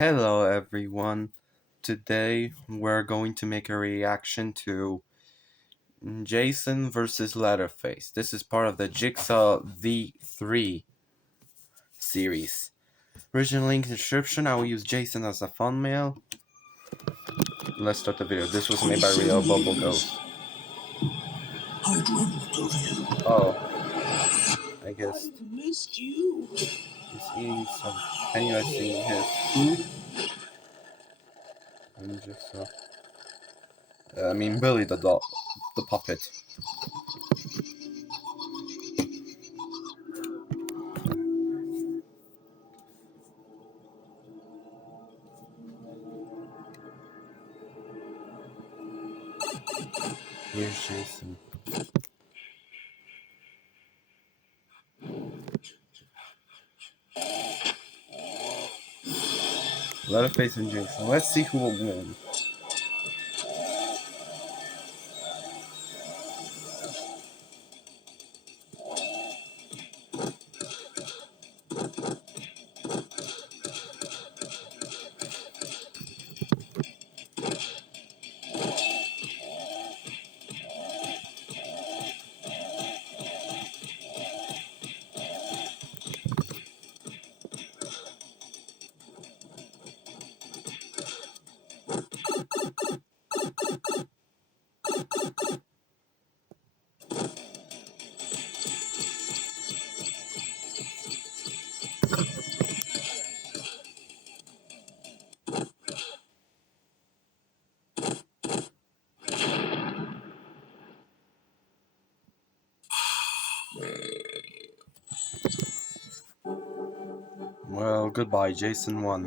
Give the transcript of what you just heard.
Hello everyone. Today we're going to make a reaction to Jason versus Leatherface. This is part of the Jigsaw V3 series. Original link in the description. I will use Jason as a thumbnail. Let's start the video. This was made by Real Bubble Ghost. I dreamt of you. Oh, I guess I missed you. he's eating some Pennywise eating his food. And Jigsaw. Billy the doll, the puppet. Here's Jason. Leatherface and Jason. Let's see who will win. Well, goodbye, Jason won.